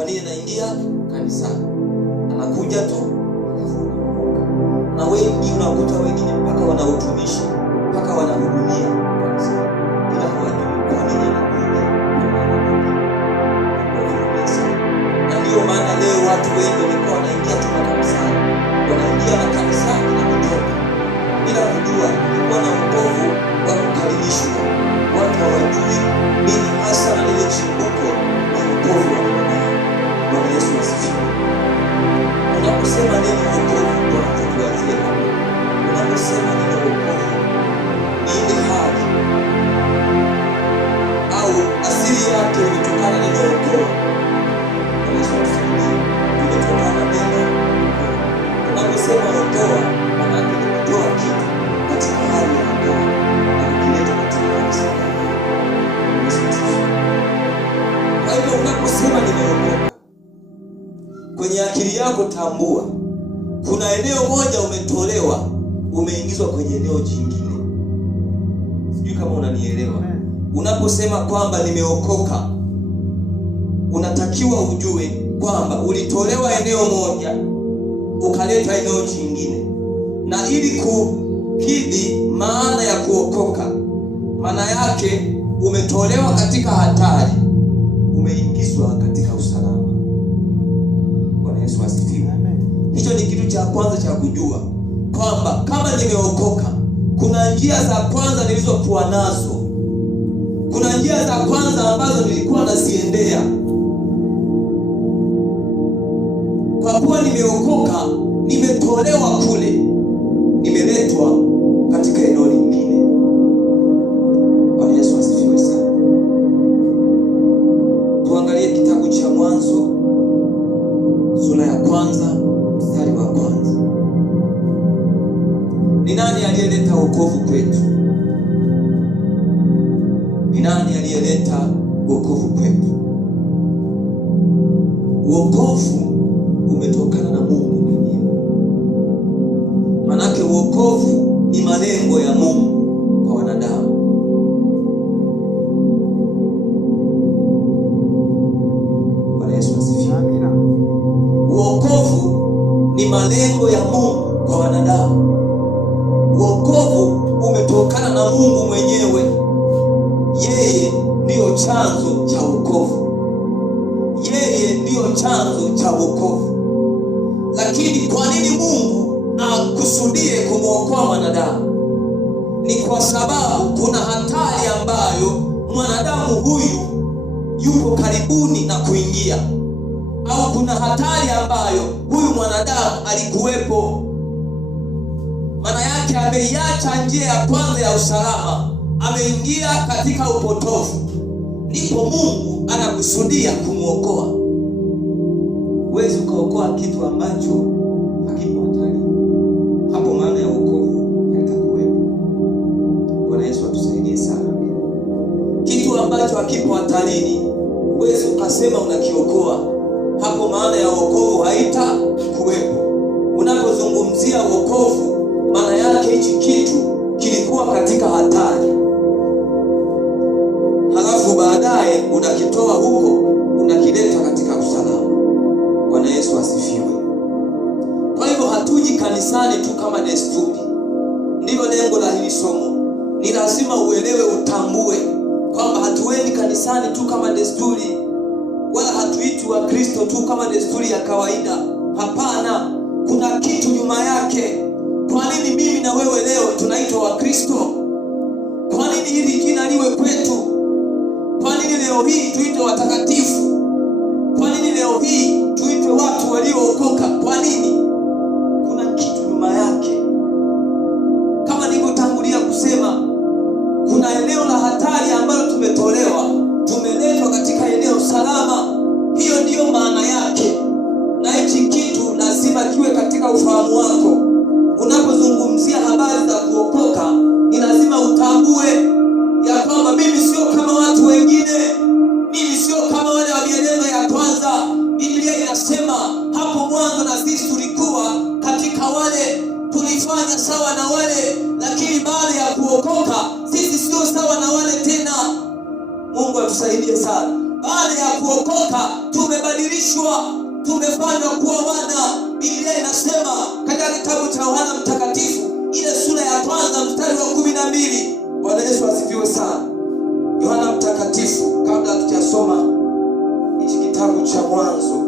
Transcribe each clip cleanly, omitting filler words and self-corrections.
kwa nini anaingia kanisani? Anakuja tu na wengi unakuta wengine mpaka wana utumishi, mpaka wanahudumia kanisani, ila hawajui kwa nini anakuja. Na ndio maana leo watu wengi walikuwa wanaingia tu kanisani, wanaingia na kanisani na kutoka bila kujua wana wokovu wa kukaribishwa. Watu hawajui nini hasa na lile chimbuko la wokovu wa mwanadamu. Bwana Yesu asifiwe. Unaposema neno wokovu, tuanzie hapo. Unaposema neno wokovu, ni ile hali au asili yake ilitokana na neno wokovu. Bwana Yesu asifiwe. Imetokana na neno wokovu. Unaposema wokoa, maana yake ni kutoa kitu katika hali ya wokovu na kukileta katika hali sawa. Yesu asifiwe. Kwa hivyo unaposema nimeokoka, kwenye akili yako tambua kuna eneo moja umetolewa, umeingizwa kwenye eneo jingine. Sijui kama unanielewa. Unaposema kwamba nimeokoka, unatakiwa ujue kwamba ulitolewa eneo moja ukaleta eneo jingine, na ili kukidhi maana ya kuokoka, maana yake umetolewa katika hatari, umeingizwa katika usalama. Bwana Yesu asifiwe. Hicho ni kitu cha kwanza cha kujua kwamba kama nimeokoka, kuna njia za kwanza nilizokuwa nazo, kuna njia za kwanza ambazo nilikuwa naziendea. Kwa kuwa nimeokoka, nimetolewa kule, nimeletwa katika eneo lingine. Bwana Yesu asifiwe sana. Tuangalie kitabu cha Mwanzo sura ya 1 mstari wa 1. Ni nani aliyeleta wokovu kwetu? Ni nani aliyeleta wokovu kwetu? Wokovu umetokana na Mungu mwenyewe. Manake wokovu ni malengo ya Mungu kwa wanadamu. Bwana Yesu asifiwe. Amina. Wokovu ni malengo ya Mungu kwa wanadamu. Wokovu umetokana na Mungu mwenyewe. Yeye ndiyo chanzo cha wokovu. Yeye ndiyo chanzo cha wokovu. Lakini kwa nini Mungu akusudie kumwokoa mwanadamu? Ni kwa sababu kuna hatari ambayo mwanadamu huyu yupo karibuni na kuingia, au kuna hatari ambayo huyu mwanadamu alikuwepo. Maana yake ameiacha njia ya kwanza ya usalama, ameingia katika upotofu. Ndipo Mungu anakusudia kumwokoa. Huwezi ukaokoa kitu ambacho hakipo hatari. Hapo maana ya wokovu haitakuwepo. Bwana Yesu atusaidie sana. Kitu ambacho hakipo hatarini, huwezi ukasema unakiokoa. Hapo maana ya wokovu haitakuwepo. Unapozungumzia wokovu, maana yake hichi kitu kilikuwa katika hatari, halafu baadaye unakitoa huko, unakileta katika usalama. Bwana Yesu asifiwe. Kwa hivyo hatuji kanisani tu kama desturi. Ndilo lengo la hili somo. Ni lazima uelewe, utambue kwamba hatuendi kanisani tu kama desturi, wala hatuitwi wa Kristo tu kama desturi ya kawaida. Hapana, kuna kitu nyuma yake. Kwa nini mimi na wewe leo tunaitwa wa Kristo? Kwa nini hili jina liwe kwetu? Kwa nini leo hii tuitwe watakatifu? Kwa nini leo hii tuitwe watu waliookoka? Kwa nini? Kuna kitu nyuma yake. Kama nilivyotangulia kusema, kuna eneo la hatari ambalo tumetolewa, tumeletwa katika eneo salama. Hiyo ndiyo maana yake, na hichi kitu lazima kiwe katika ufahamu wako. Unapozungumzia habari za kuokoka, ni lazima utambue ya kwamba mimi sio kama watu wengine, mimi sio kama wale tumerithishwa, tumefanywa kuwa wana. Biblia inasema katika kitabu cha Yohana Mtakatifu ile sura ya kwanza mstari wa 12. Bwana Yesu asifiwe sana. Yohana Mtakatifu, kabla tujasoma hichi kitabu cha Mwanzo,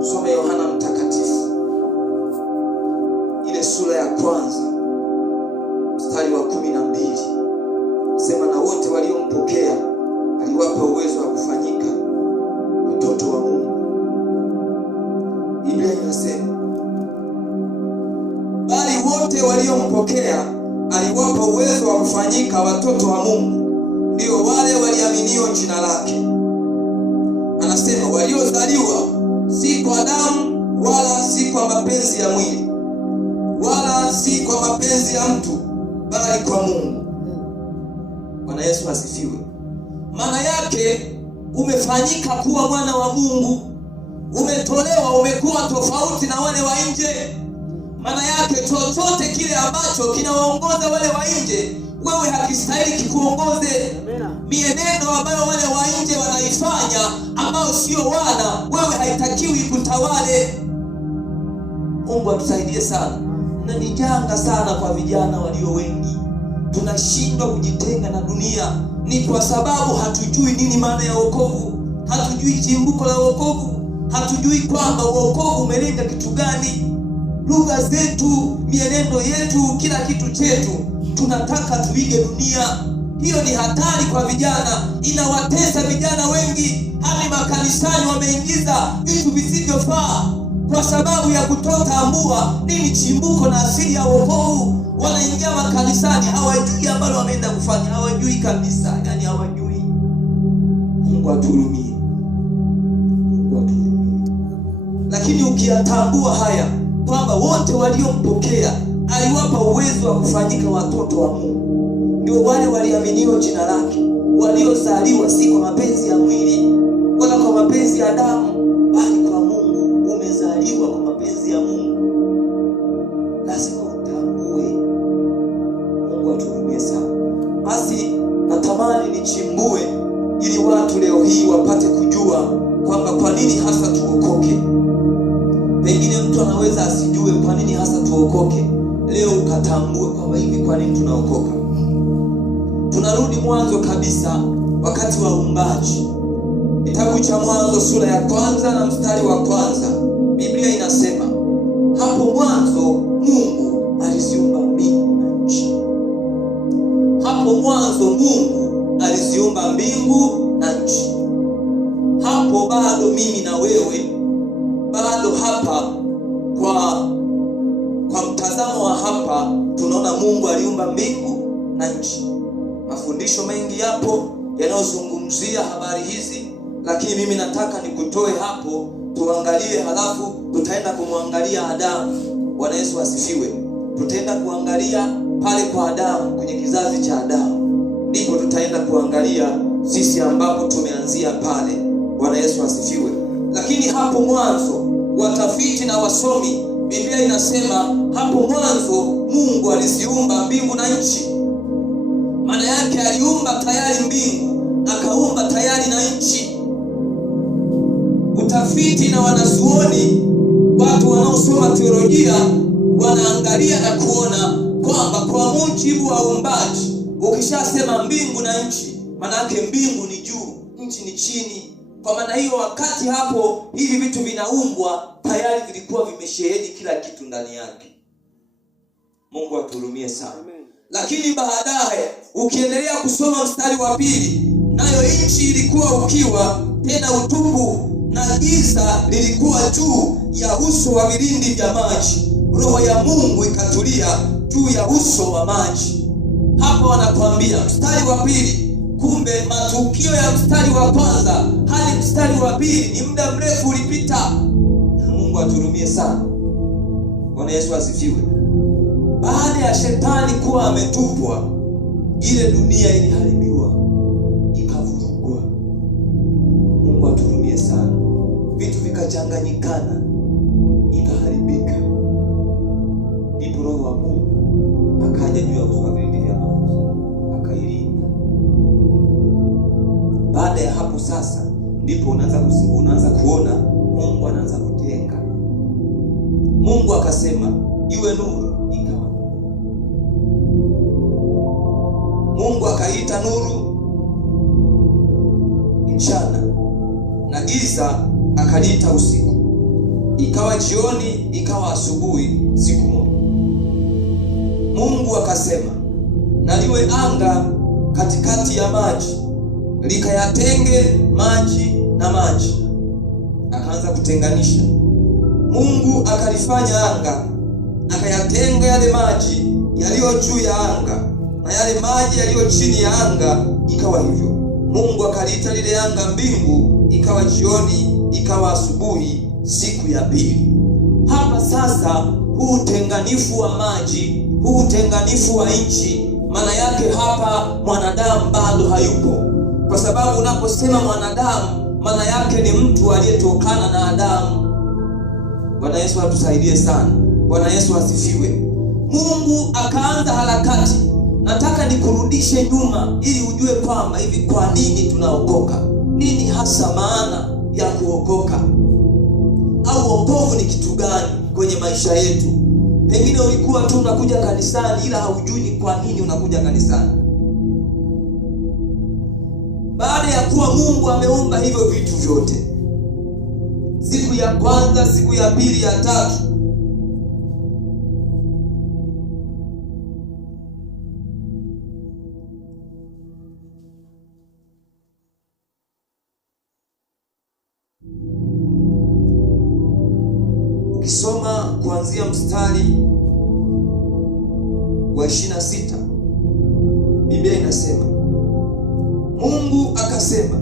tusome Yohana Mtakatifu ile sura ya kwanza mstari wa 12. Sema, na wote waliompokea aliwapa uwezo wa kufanyika watoto wa Mungu. Biblia inasema, bali wote waliompokea aliwapa uwezo wa kufanyika watoto wa Mungu, ndio wale waliaminio jina lake. Anasema waliozaliwa si kwa damu wala si kwa mapenzi ya mwili wala si kwa mapenzi ya mtu, bali kwa Mungu. Bwana Yesu asifiwe. Maana yake umefanyika kuwa mwana wa Mungu, umetolewa, umekuwa tofauti na wale wa nje. Maana yake chochote kile ambacho kinawaongoza wale wa nje, wewe hakistahili kikuongoze. Mienendo ambayo wale wa nje wanaifanya ambao sio wana, wewe haitakiwi kutawale. Mungu atusaidie sana. Na ni janga sana kwa vijana walio wengi. Tunashindwa kujitenga na dunia, ni kwa sababu hatujui nini maana ya wokovu. Hatujui chimbuko la wokovu. Hatujui kwamba wokovu umelenga kitu gani. Lugha zetu, mienendo yetu, kila kitu chetu tunataka tuige dunia. Hiyo ni hatari kwa vijana, inawatesa vijana wengi. Hadi makanisani wameingiza vitu visivyofaa kwa sababu ya kutotambua nini chimbuko na asili ya wokovu. Wanaingia makanisani hawajui ambalo wameenda kufanya, hawajui kabisa, yani hawajui. Mungu atuhurumie. Mungu atuhurumie. Lakini ukiyatambua haya kwamba wote waliompokea aliwapa uwezo wa kufanyika watoto wa Mungu, ndio wale waliaminio jina lake, waliozaliwa si kwa mapenzi ya mwili wala kwa mapenzi ya damu, bali kwa Mungu. Umezaliwa kwa mapenzi ya Mungu, lazima utambue. Mungu atuhurumie sana. Basi natamani nichimbue ili watu leo hii wapate kujua kwamba kwa nini hasa tuokoke. Pengine mtu anaweza asijue kwa nini hasa tuokoke. Leo ukatambue kwamba hivi kwa nini tunaokoka. Tunarudi mwanzo kabisa, wakati wa uumbaji. Kitabu cha Mwanzo sura ya kwanza na mstari wa kwanza. Biblia inasema, hapo mwanzo Mungu aliziumba mbingu na nchi. Hapo mwanzo Mungu aliziumba mbingu na nchi. Hapo bado mimi na wewe, bado hapa kwa mtazamo wa hapa tunaona Mungu aliumba mbingu na nchi. Mafundisho mengi yapo yanayozungumzia habari hizi, lakini mimi nataka nikutoe hapo tuangalie, halafu tutaenda kumwangalia Adamu. Bwana Yesu asifiwe. Tutaenda kuangalia pale kwa Adamu, kwenye kizazi cha Adamu, ndipo tutaenda kuangalia sisi ambapo tumeanzia pale. Bwana Yesu asifiwe. Lakini hapo mwanzo, watafiti na wasomi, Biblia inasema hapo mwanzo Mungu aliziumba mbingu na nchi. Maana yake aliumba tayari mbingu, akaumba tayari na nchi. Utafiti na wanazuoni, watu wanaosoma teolojia, wanaangalia na kuona kwamba kwa mujibu wa uumbaji, ukishasema mbingu na nchi, maana yake mbingu ni juu, nchi ni chini. Kwa maana hiyo, wakati hapo hivi vitu vinaumbwa, tayari vilikuwa vimesheheni kila kitu ndani yake. Mungu atuhurumie sana. Lakini baadaye ukiendelea kusoma mstari wa pili, nayo nchi ilikuwa ukiwa tena utupu, na giza lilikuwa juu ya uso wa vilindi vya maji. Roho ya Mungu ikatulia juu ya uso wa maji. Hapa wanakuambia mstari wa pili, kumbe matukio ya mstari wa kwanza hadi mstari wa pili ni muda mrefu ulipita. Mungu atuhurumie sana. Bwana Yesu asifiwe. Baada ya shetani kuwa ametupwa, ile dunia iliharibiwa, ikavurugwa. Mungu atuhurumie sana. Vitu vikachanganyikana, ikaharibika. Ndipo Roho wa Mungu akaja juu ya uso wa vilindi vya maji, akailinda. Baada ya hapo sasa, ndipo unaanza kuona akasema iwe nuru, ikawa. Mungu akaita nuru mchana na giza akaliita usiku. Ikawa jioni, ikawa asubuhi, siku moja. Mungu akasema na liwe anga katikati ya maji, likayatenge maji na maji. Akaanza kutenganisha. Mungu akalifanya anga, akayatenga yale maji yaliyo juu ya anga na yale maji yaliyo chini ya anga. Ikawa hivyo. Mungu akaliita lile anga mbingu. Ikawa jioni, ikawa asubuhi, siku ya pili. Hapa sasa, huu utenganifu wa maji, huu utenganifu wa nchi, maana yake hapa mwanadamu bado hayupo, kwa sababu unaposema mwanadamu, maana yake ni mtu aliyetokana na Adamu. Bwana Yesu atusaidie sana. Bwana Yesu asifiwe. Mungu akaanza harakati. Nataka nikurudishe nyuma ili ujue kwamba hivi kwa nini tunaokoka. Nini hasa maana ya kuokoka? Au wokovu ni kitu gani kwenye maisha yetu? Pengine ulikuwa tu unakuja kanisani ila haujui ni kwa nini unakuja kanisani. Baada ya kuwa Mungu ameumba hivyo vitu vyote, siku ya kwanza, siku ya pili, ya tatu, ukisoma kuanzia mstari wa 26, Biblia inasema Mungu akasema,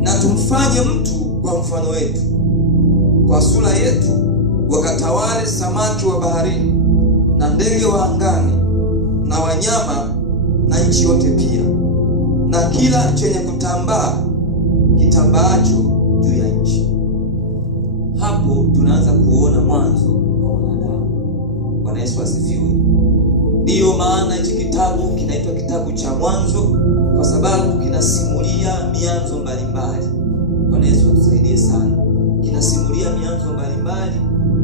na tumfanye mtu kwa mfano wetu, kwa sura yetu, wakatawale samaki wa baharini na ndege wa angani na wanyama na nchi yote pia, na kila chenye kutambaa kitambaacho juu ya nchi. Hapo tunaanza kuona mwanzo wa mwanadamu. Bwana Yesu asifiwe. Ndiyo maana hichi kitabu kinaitwa kitabu cha Mwanzo, kwa sababu kinasimulia mianzo mbalimbali. Bwana Yesu atusaidie sana. Kinasimulia mianzo mbalimbali,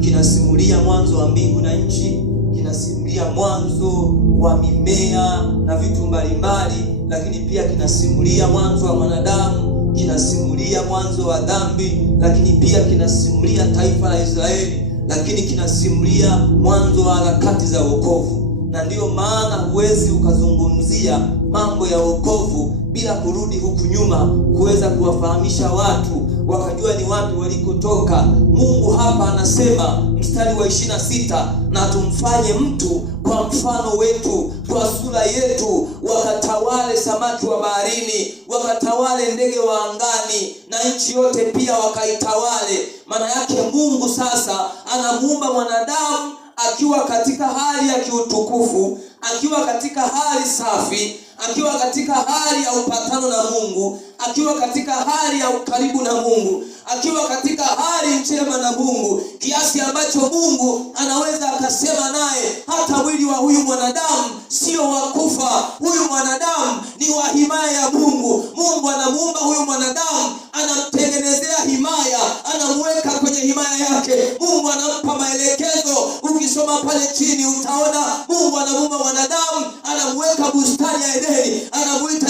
kinasimulia mwanzo wa mbingu na nchi, kinasimulia mwanzo wa mimea na vitu mbalimbali, lakini pia kinasimulia mwanzo wa mwanadamu, kinasimulia mwanzo wa dhambi, lakini pia kinasimulia taifa la Israeli, lakini kinasimulia mwanzo wa harakati za wokovu. Na ndiyo maana huwezi ukazungumzia mambo ya wokovu bila kurudi huku nyuma, kuweza kuwafahamisha watu wakajua ni wapi walikotoka. Mungu hapa anasema mstari wa 26, na tumfanye mtu kwa mfano wetu, kwa sura yetu, wakatawale samaki wa baharini, wakatawale ndege wa angani na nchi yote pia wakaitawale. Maana yake Mungu sasa anamuumba mwanadamu akiwa katika hali ya kiutukufu, akiwa katika hali safi, akiwa katika hali ya upatano na Mungu, akiwa katika hali ya ukaribu na Mungu, akiwa katika hali njema na Mungu, kiasi ambacho Mungu anaweza akasema naye hata mwili wa huyu mwanadamu sio wa kufa, huyu mwanadamu ni wa himaya ya Mungu. Mungu anamuumba huyu mwanadamu, anamtengenezea himaya, anamweka kwenye himaya yake. Mungu anampa maelekezo. Ukisoma pale chini utaona Mungu anamuumba mwanadamu, anamweka bustani ya Edeni, anamuita